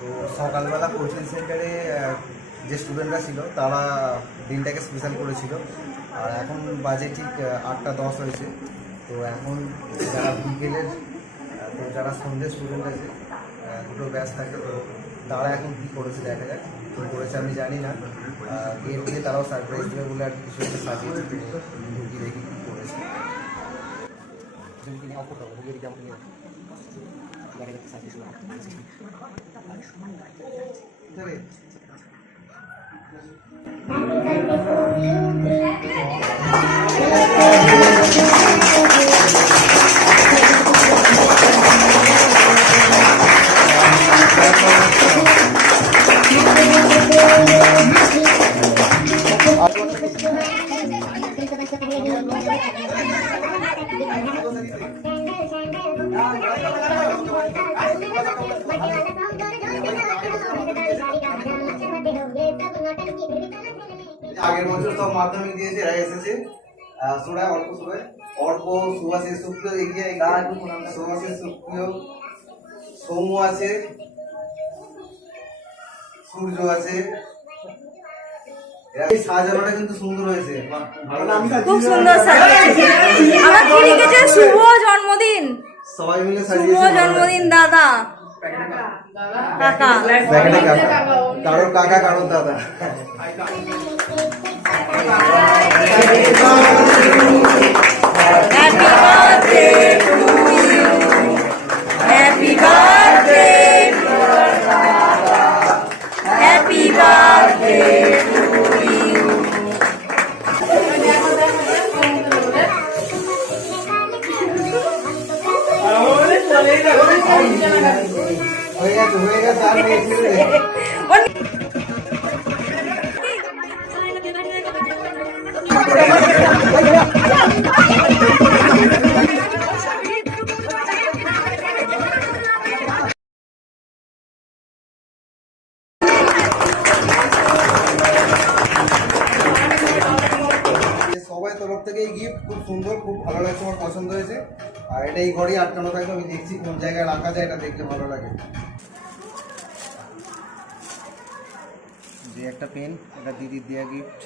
তো সকালবেলা কোচিং সেন্টারে যে স্টুডেন্টরা ছিল তারা দিনটাকে স্পেশাল করেছিল। আর এখন বাজে ঠিক 8টা 10 হয়েছে। তো এখন যারা বিকেলের তো যারা সন্ধ্যের স্টুডেন্ট আছে দুটো ব্যাচ থাকে, তো তারা এখন কী করেছে দেখা যাক। কী করেছে আমি জানি না, গেট দিয়ে তারাও সারপ্রাইজ দেবে বলে আর কিছু একটা সাজিয়েছে। ঢুকি দেখি কী করেছে। আগের বছর সব মাধ্যমিক দিয়েছে, এরা এসেছে সুরায় অল্প সুরায় অল্প সুভাষের সুপ্রিয় এগিয়ে সুভাষের সুপ্রিয়, সৌম্য আছে, সূর্য আছে। সাজানোটা কিন্তু সুন্দর হয়েছে, খুব সুন্দর সাজিয়েছে। আমার কি লিখেছে? শুভ জন্মদিন। সবাই মিলে শুভ জন্মদিন দাদা, কাকা, কারোর কাকা কারোর দাদা। Happy birthday to you. Happy birthday to Dada. Happy birthday to you. হয়ে গেছে আর সবাই তরফ থেকে এই গিফট খুব সুন্দর, খুব ভালো লাগছে, আমার পছন্দ হয়েছে। আর এটা এই ঘরেই আটকানো থাকবে, আমি দেখছি কোন জায়গায় রাখা যায়, এটা দেখলে ভালো লাগে। যে একটা পেন, এটা দিদির দেওয়া গিফট।